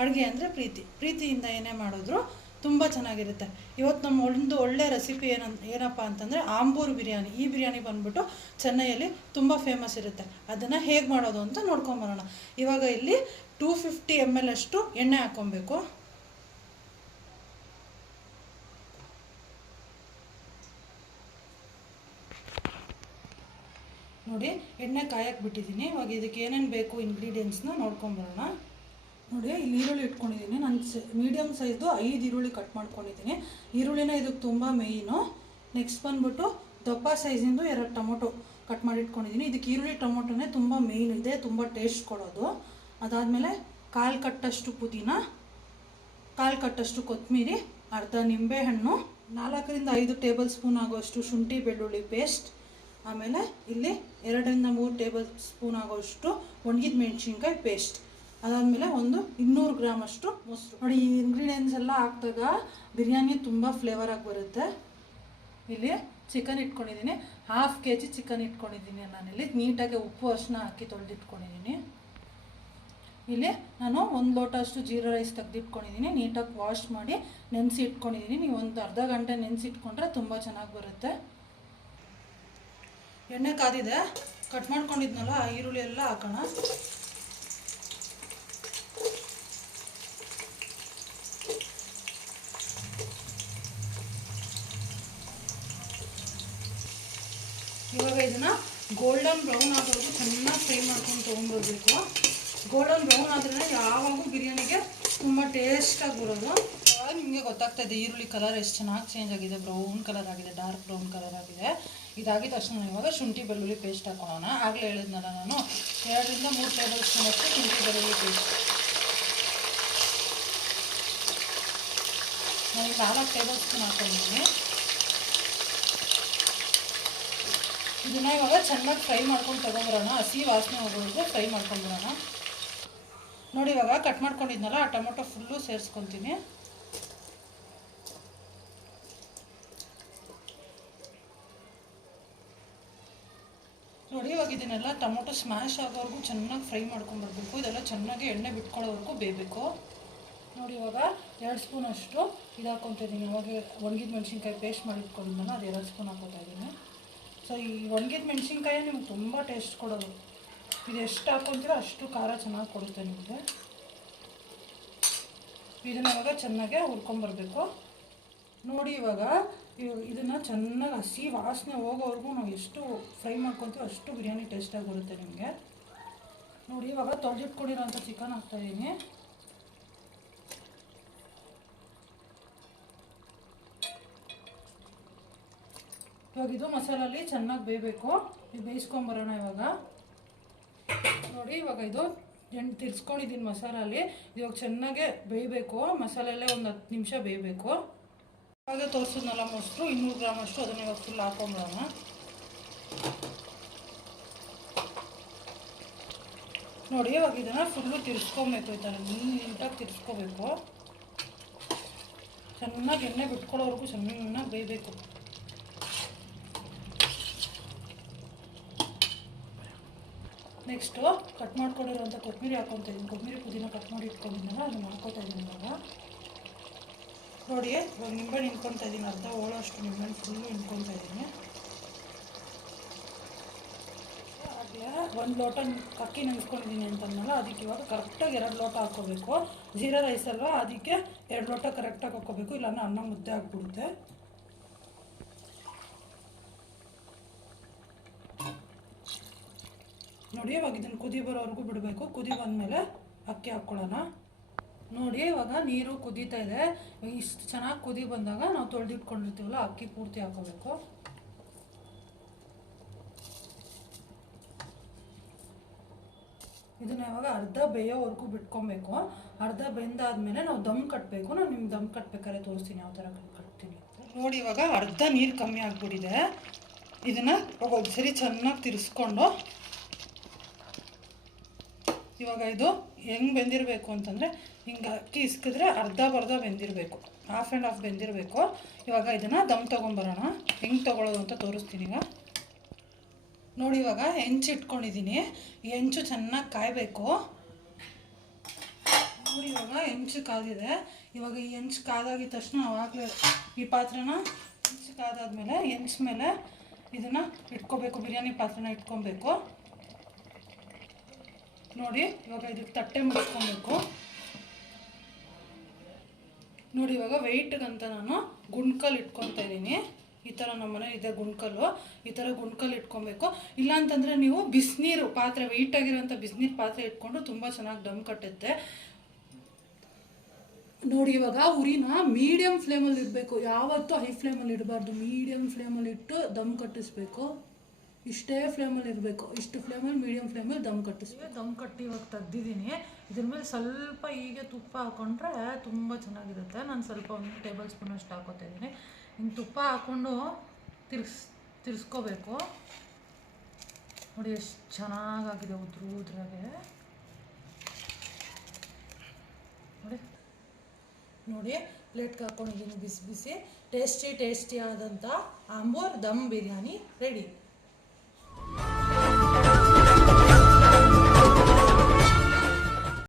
ಅಡುಗೆ ಅಂದರೆ ಪ್ರೀತಿಯಿಂದ ಏನೇ ಮಾಡಿದ್ರು ತುಂಬ ಚೆನ್ನಾಗಿರುತ್ತೆ. ಇವತ್ತು ನಮ್ಮ ಒಂದು ಒಳ್ಳೆ ರೆಸಿಪಿ ಏನಪ್ಪ ಅಂತಂದರೆ ಆಂಬೂರು ಬಿರಿಯಾನಿ. ಈ ಬಿರಿಯಾನಿ ಬಂದ್ಬಿಟ್ಟು ಚೆನ್ನೈಯಲ್ಲಿ ತುಂಬ ಫೇಮಸ್ ಇರುತ್ತೆ. ಅದನ್ನು ಹೇಗೆ ಮಾಡೋದು ಅಂತ ನೋಡ್ಕೊಂಬರೋಣ. ಇವಾಗ ಇಲ್ಲಿ 250 ml ಅಷ್ಟು ಎಣ್ಣೆ ಹಾಕ್ಕೊಬೇಕು. ನೋಡಿ, ಎಣ್ಣೆ ಕಾಯಕ್ಕೆ ಬಿಟ್ಟಿದ್ದೀನಿ. ಇವಾಗ ಇದಕ್ಕೆ ಏನೇನು ಬೇಕು ಇಂಗ್ರೀಡಿಯೆಂಟ್ಸ್ನ ನೋಡ್ಕೊಂಬರೋಣ. ನೋಡಿ, ಇಲ್ಲಿ ಈರುಳ್ಳಿ ಇಟ್ಕೊಂಡಿದ್ದೀನಿ. ನಾನು ಮೀಡಿಯಮ್ ಸೈಜ್ದು 5 ಈರುಳ್ಳಿ ಕಟ್ ಮಾಡ್ಕೊಂಡಿದ್ದೀನಿ. ಈರುಳ್ಳಿನ ಇದಕ್ಕೆ ತುಂಬ ಮೇಯ್ನು. ನೆಕ್ಸ್ಟ್ ಬಂದ್ಬಿಟ್ಟು ದಪ್ಪ ಸೈಜಿಂದು 2 ಟೊಮೊಟೊ ಕಟ್ ಮಾಡಿ ಇಟ್ಕೊಂಡಿದ್ದೀನಿ. ಇದಕ್ಕೆ ಈರುಳ್ಳಿ ಟೊಮೊಟೊನೇ ತುಂಬ ಮೇಯ್ನ್ ಇದೆ, ತುಂಬ ಟೇಸ್ಟ್ ಕೊಡೋದು. ಅದಾದಮೇಲೆ 1/4 ಕಟ್ಟಷ್ಟು ಪುದೀನ, 1/4 ಕಟ್ಟಷ್ಟು ಕೊತ್ತಂಬರಿ, ಅರ್ಧ ನಿಂಬೆಹಣ್ಣು, 4 ರಿಂದ 5 ಟೇಬಲ್ ಸ್ಪೂನ್ ಆಗೋಷ್ಟು ಶುಂಠಿ ಬೆಳ್ಳುಳ್ಳಿ ಪೇಸ್ಟ್, ಆಮೇಲೆ ಇಲ್ಲಿ 2 ರಿಂದ 3 ಟೇಬಲ್ ಸ್ಪೂನ್ ಆಗೋಷ್ಟು ಒಣಗಿದ ಮೆಣಸಿನ್ಕಾಯಿ ಪೇಸ್ಟ್, ಅದಾದಮೇಲೆ ಒಂದು 200 ಗ್ರಾಮ್ ಅಷ್ಟು ಮೊಸರು. ನೋಡಿ, ಈ ಇಂಗ್ರೀಡಿಯೆಂಟ್ಸ್ ಎಲ್ಲ ಹಾಕಿದಾಗ ಬಿರಿಯಾನಿ ತುಂಬ ಫ್ಲೇವರ್ ಆಗಿ ಬರುತ್ತೆ. ಇಲ್ಲಿ ಚಿಕನ್ ಇಟ್ಕೊಂಡಿದ್ದೀನಿ, 1/2 kg ಚಿಕನ್ ಇಟ್ಕೊಂಡಿದ್ದೀನಿ. ನಾನಿಲ್ಲಿ ನೀಟಾಗಿ ಉಪ್ಪು ಅರಿಶಿನ ಹಾಕಿ ತೊಳೆದಿಟ್ಕೊಂಡಿದ್ದೀನಿ. ಇಲ್ಲಿ ನಾನು 1 ಲೋಟ ಅಷ್ಟು ಜೀರಾ ರೈಸ್ ತೆಗೆದಿಟ್ಕೊಂಡಿದ್ದೀನಿ. ನೀಟಾಗಿ ವಾಶ್ ಮಾಡಿ ನೆನೆಸಿ ಇಟ್ಕೊಂಡಿದ್ದೀನಿ. ನೀವು ಒಂದು ಅರ್ಧ ಗಂಟೆ ನೆನೆಸಿಟ್ಕೊಂಡ್ರೆ ತುಂಬ ಚೆನ್ನಾಗಿ ಬರುತ್ತೆ. ಎಣ್ಣೆ ಕಾದಿದೆ. ಕಟ್ ಮಾಡ್ಕೊಂಡಿದ್ನಲ್ಲ ಆ ಈರುಳ್ಳಿ ಎಲ್ಲ ಹಾಕೋಣ. ಇವಾಗ ಇದನ್ನು ಗೋಲ್ಡನ್ ಬ್ರೌನ್ ಆಗೋವರೆಗೂ ಚೆನ್ನಾಗಿ ಫ್ರೈ ಮಾಡ್ಕೊಂಡು ತೊಗೊಂಡ್ಬರ್ಬೇಕು. ಗೋಲ್ಡನ್ ಬ್ರೌನ್ ಆದ್ರೇ ಯಾವಾಗೂ ಬಿರಿಯಾನಿಗೆ ತುಂಬ ಟೇಸ್ಟಾಗಿ ಬರೋದು. ನಿಮಗೆ ಗೊತ್ತಾಗ್ತಾ ಇದೆ ಈರುಳ್ಳಿ ಕಲರ್ ಎಷ್ಟು ಚೆನ್ನಾಗಿ ಚೇಂಜ್ ಆಗಿದೆ. ಬ್ರೌನ್ ಕಲರ್ ಆಗಿದೆ, ಡಾರ್ಕ್ ಬ್ರೌನ್ ಕಲರ್ ಆಗಿದೆ. ಇದಾಗಿದ ತಕ್ಷಣ ಇವಾಗ ಶುಂಠಿ ಬೆಳ್ಳುಳ್ಳಿ ಪೇಸ್ಟ್ ಹಾಕೋಣ. ಆಗಲೇ ಹೇಳಿದ್ನಲ್ಲ ನಾನು 2 ರಿಂದ 3 ಟೇಬಲ್ ಸ್ಪೂನ್ ಅಷ್ಟು ಶುಂಠಿ ಬೆಳ್ಳುಳ್ಳಿ ಪೇಸ್ಟ್. ನಾನು 4 ಟೇಬಲ್ ಸ್ಪೂನ್ ಹಾಕೊಂಡಿದ್ದೀನಿ. ಇದನ್ನ ಇವಾಗ ಚೆನ್ನಾಗಿ ಫ್ರೈ ಮಾಡ್ಕೊಂಡು ತಗೊಂಡ್ಬರೋಣ. ಹಸಿ ವಾಸನೆ ಹೋಗೋವರೆಗೂ ಫ್ರೈ ಮಾಡ್ಕೊಂಡ್ಬರೋಣ. ನೋಡಿ, ಇವಾಗ ಕಟ್ ಮಾಡ್ಕೊಂಡಿದ್ನಲ್ಲ ಆ ಟೊಮೊಟೊ ಫುಲ್ಲು ಸೇರಿಸ್ಕೊತೀನಿ. ನೋಡಿ, ಇವಾಗ ಇದನ್ನೆಲ್ಲ ಟೊಮೊಟೊ ಸ್ಮ್ಯಾಶ್ ಆಗೋವರೆಗೂ ಚೆನ್ನಾಗಿ ಫ್ರೈ ಮಾಡ್ಕೊಂಡ್ಬರ್ಬೇಕು. ಇದೆಲ್ಲ ಚೆನ್ನಾಗಿ ಎಣ್ಣೆ ಬಿಟ್ಕೊಳ್ಳೋವರೆಗೂ ಬೇಯಬೇಕು. ನೋಡಿ, ಇವಾಗ 2 ಸ್ಪೂನ್ ಅಷ್ಟು ಇದು ಹಾಕ್ಕೊತಾ ಇದ್ದೀನಿ. ಇವಾಗ ಒಣಗಿದ ಮೆಣಸಿನ್ಕಾಯಿ ಪೇಸ್ಟ್ ಮಾಡಿ ಇಟ್ಕೊಂಡಿದ್ದಲ್ಲ ಅದು 2 ಸ್ಪೂನ್ ಹಾಕೋತಾ ಇದ್ದೀನಿ. ಸೊ ಈ ಒಣಗಿದ ಮೆಣಸಿನ್ಕಾಯಿ ನಿಮ್ಗೆ ತುಂಬ ಟೇಸ್ಟ್ ಕೊಡೋದು. ಇದು ಎಷ್ಟು ಹಾಕ್ಕೊತೀರೋ ಅಷ್ಟು ಖಾರ ಚೆನ್ನಾಗಿ ಕೊಡುತ್ತೆ ನಿಮಗೆ. ಇದನ್ನು ಇವಾಗ ಚೆನ್ನಾಗೆ ಹುರ್ಕೊಂಬರ್ಬೇಕು. ನೋಡಿ, ಇವಾಗ ಇದನ್ನು ಚೆನ್ನಾಗಿ ಹಸಿ ವಾಸನೆ ಹೋಗೋವರೆಗೂ ನಾವು ಎಷ್ಟು ಫ್ರೈ ಮಾಡ್ಕೊತೀವೋ ಅಷ್ಟು ಬಿರಿಯಾನಿ ಟೇಸ್ಟಾಗಿ ಬರುತ್ತೆ ನಿಮಗೆ. ನೋಡಿ, ಇವಾಗ ತೊಳೆದಿಟ್ಕೊಂಡಿರೋಂಥ ಚಿಕನ್ ಹಾಕ್ತಾಯಿದ್ದೀನಿ. ಇವಾಗ ಇದು ಮಸಾಲಲ್ಲಿ ಚೆನ್ನಾಗಿ ಬೇಯಬೇಕು. ಇದು ಬೇಯಿಸ್ಕೊಂಬರೋಣ ಇವಾಗ. ನೋಡಿ, ಇವಾಗ ಇದು ತಿರ್ಸ್ಕೊಂಡಿದ್ದೀನಿ ಮಸಾಲಲ್ಲಿ. ಇವಾಗ ಚೆನ್ನಾಗೆ ಬೇಯಬೇಕು. ಮಸಾಲೆಲ್ಲೇ ಒಂದು 10 ನಿಮಿಷ ಬೇಯಬೇಕು. ಇವಾಗ ತೋರಿಸಿದ್ನಲ್ಲ ಮೊಸರು 200 ಗ್ರಾಮ್ ಅಷ್ಟು, ಅದನ್ನ ಇವಾಗ ಫುಲ್ ಹಾಕೊಂಬಿಡೋಣ. ನೋಡಿ, ಇವಾಗ ಇದನ್ನು ಫುಲ್ಲು ತಿರ್ಸ್ಕೊಬೇಕು. ಈ ಥರ ನೀಟಾಗಿ ತಿರ್ಸ್ಕೋಬೇಕು. ಚೆನ್ನಾಗಿ ಎಣ್ಣೆ ಬಿಟ್ಕೊಳ್ಳೋವರೆಗೂ ಚೆನ್ನಾಗಿ ಬೇಯಬೇಕು. ನೆಕ್ಸ್ಟು ಕಟ್ ಮಾಡ್ಕೊಂಡಿರೋಂಥ ಕೊತ್ತಂಬರಿ ಹಾಕ್ಕೊತಾ ಇದ್ದೀನಿ. ಕೊತ್ತಂಬರಿ ಪುದೀನ ಕಟ್ ಮಾಡಿ ಇಟ್ಕೊಂಡಿದ್ದೀನಲ್ಲ ಅದನ್ನು ಮಾಡ್ಕೊತಾ ಇದ್ದೀನಿ ಇವಾಗ. ನೋಡಿ, ಇವಾಗ ನಿಂಬೆಹಣ್ಣು ಹಿಂಡ್ಕೊತಾ ಇದ್ದೀನಿ. ಅರ್ಧ ಹೋಳೋಷ್ಟು ನಿಂಬೆಹಣ್ಣು ಫುಲ್ಲು ಹಿಂಡ್ಕೊತಾ ಇದ್ದೀನಿ. ಆಗಲೇ 1 ಲೋಟ ಅಕ್ಕಿ ನೆನೆಸ್ಕೊಂಡಿದ್ದೀನಿ ಅಂತಂದಲ್ಲ, ಅದಕ್ಕೆ ಇವಾಗ ಕರೆಕ್ಟಾಗಿ 2 ಲೋಟ ಹಾಕ್ಕೋಬೇಕು. ಜೀರಾ ರೈಸ್ ಅಲ್ವಾ, ಅದಕ್ಕೆ 2 ಲೋಟ ಕರೆಕ್ಟಾಗಿ ಹಾಕ್ಕೋಬೇಕು, ಇಲ್ಲಾಂದ್ರೆ ಅನ್ನ ಮುದ್ದೆ ಆಗಿಬಿಡುತ್ತೆ. ನೋಡಿ, ಇವಾಗ ಇದನ್ನು ಕುದಿ ಬರೋವರೆಗೂ ಬಿಡಬೇಕು. ಕುದಿ ಬಂದಮೇಲೆ ಅಕ್ಕಿ ಹಾಕ್ಕೊಳ್ಳೋಣ. ನೋಡಿ, ಇವಾಗ ನೀರು ಕುದೀತಾ ಇದೆ. ಇಷ್ಟು ಚೆನ್ನಾಗಿ ಕುದಿ ಬಂದಾಗ ನಾವು ತೊಳೆದಿಟ್ಕೊಂಡಿರ್ತೀವಲ್ಲ ಅಕ್ಕಿ ಪೂರ್ತಿ ಹಾಕೋಬೇಕು. ಇದನ್ನ ಇವಾಗ ಅರ್ಧ ಬೇಯೋವರೆಗೂ ಬಿಟ್ಕೊಬೇಕು. ಅರ್ಧ ಬೆಂದಾದ್ಮೇಲೆ ನಾವು ದಮ್ ಕಟ್ಟಬೇಕು. ನಾನು ನಿಮ್ಗೆ ದಮ್ ಕಟ್ಬೇಕಾದ್ರೆ ತೋರಿಸ್ತೀನಿ ಯಾವ ಥರ ಕಟ್ತೀನಿ ಅಂತ. ನೋಡಿ, ಇವಾಗ ಅರ್ಧ ನೀರು ಕಮ್ಮಿ ಆಗಿಬಿಟ್ಟಿದೆ. ಇದನ್ನು ಒಂದು ಸರಿ ಚೆನ್ನಾಗಿ ತಿರ್ಸ್ಕೊಂಡು ಇವಾಗ ಇದು ಹೆಂಗೆ ಬೆಂದಿರಬೇಕು ಅಂತಂದರೆ ಹಿಂಗೆ ಅಕ್ಕಿ ಇಸ್ಕಿದ್ರೆ ಅರ್ಧ ಬೆಂದಿರಬೇಕು, ಹಾಫ್ ಆ್ಯಂಡ್ ಹಾಫ್ ಬೆಂದಿರಬೇಕು. ಇವಾಗ ಇದನ್ನು ದಮ್ ತೊಗೊಂಬರೋಣ. ಹೆಂಗೆ ತೊಗೊಳ್ಳೋದು ಅಂತ ತೋರಿಸ್ತೀನಿ ಈಗ. ನೋಡಿ, ಇವಾಗ ಹೆಂಚು ಇಟ್ಕೊಂಡಿದ್ದೀನಿ. ಈ ಹೆಂಚು ಚೆನ್ನಾಗಿ ಕಾಯಬೇಕು. ನೋಡಿ ಇವಾಗ ಹೆಂಚು ಕಾದಿದೆ. ಇವಾಗ ಈ ಹೆಂಚು ಕಾದಾಗಿದ ತಕ್ಷಣ ಆವಾಗಲೇ ಈ ಪಾತ್ರೆನ ಹೆಂಚು ಕಾದಾದ್ಮೇಲೆ ಹೆಂಚು ಮೇಲೆ ಇದನ್ನು ಇಟ್ಕೋಬೇಕು, ಬಿರಿಯಾನಿ ಪಾತ್ರೆನ ಇಟ್ಕೊಬೇಕು. ನೋಡಿ ಇವಾಗ ಇದಕ್ಕೆ ತಟ್ಟೆ ಮುಚ್ಕೊಬೇಕು. ನೋಡಿ ಇವಾಗ ವೆಯ್ಟ್ಗಂತ ನಾನು ಗುಂಡ್ಕಲ್ಲು ಇಟ್ಕೊತಾ ಇದ್ದೀನಿ. ಈ ಥರ ನಮ್ಮ ಮನೆ ಇದೆ ಗುಂಡ್ಕಲ್ಲು, ಈ ಥರ ಗುಂಡ್ಕಲ್ಲು ಇಟ್ಕೊಬೇಕು. ಇಲ್ಲಾಂತಂದರೆ ನೀವು ಬಿಸಿನೀರು ಪಾತ್ರೆ, ವೆಯ್ಟಾಗಿರೋಂಥ ಬಿಸಿನೀರು ಪಾತ್ರೆ ಇಟ್ಕೊಂಡು ತುಂಬ ಚೆನ್ನಾಗಿ ದಮ್ ಕಟ್ಟುತ್ತೆ. ನೋಡಿ ಇವಾಗ ಉರಿನ ಮೀಡಿಯಮ್ ಫ್ಲೇಮಲ್ಲಿ ಇಡಬೇಕು, ಯಾವತ್ತೂ ಹೈ ಫ್ಲೇಮಲ್ಲಿ ಇಡಬಾರ್ದು. ಮೀಡಿಯಮ್ ಫ್ಲೇಮಲ್ಲಿ ಇಟ್ಟು ದಮ್ ಕಟ್ಟಿಸ್ಬೇಕು. ಇಷ್ಟೇ ಫ್ಲೇಮಲ್ಲಿ ಇರಬೇಕು, ಇಷ್ಟು ಫ್ಲೇಮಲ್ಲಿ ಮೀಡಿಯಮ್ ಫ್ಲೇಮಲ್ಲಿ ದಮ್ ಕಟ್ಟಿಸ್ಬೇಕು. ದಮ್ ಕಟ್ಟಿ ಇವಾಗ ತೆಗ್ದಿದ್ದೀನಿ. ಇದ್ರ ಮೇಲೆ ಸ್ವಲ್ಪ ಹೀಗೆ ತುಪ್ಪ ಹಾಕ್ಕೊಂಡ್ರೆ ತುಂಬ ಚೆನ್ನಾಗಿರುತ್ತೆ. ನಾನು ಸ್ವಲ್ಪ 1 ಟೇಬಲ್ ಸ್ಪೂನ್ ಅಷ್ಟು ಹಾಕೋತಾ ಇದ್ದೀನಿ. ಹಿಂಗೆ ತುಪ್ಪ ಹಾಕ್ಕೊಂಡು ತಿರ್ಸ್ಕೋಬೇಕು. ನೋಡಿ ಎಷ್ಟು ಚೆನ್ನಾಗಾಗಿದೆ ಉದ್ರಾಗೆ. ನೋಡಿ ಪ್ಲೇಟ್ಗೆ ಹಾಕ್ಕೊಂಡಿದ್ದೀನಿ ಬಿಸಿ ಬಿಸಿ ಟೇಸ್ಟಿ ಆದಂಥ ಆಂಬೂರ್ ದಮ್ ಬಿರಿಯಾನಿ ರೆಡಿ.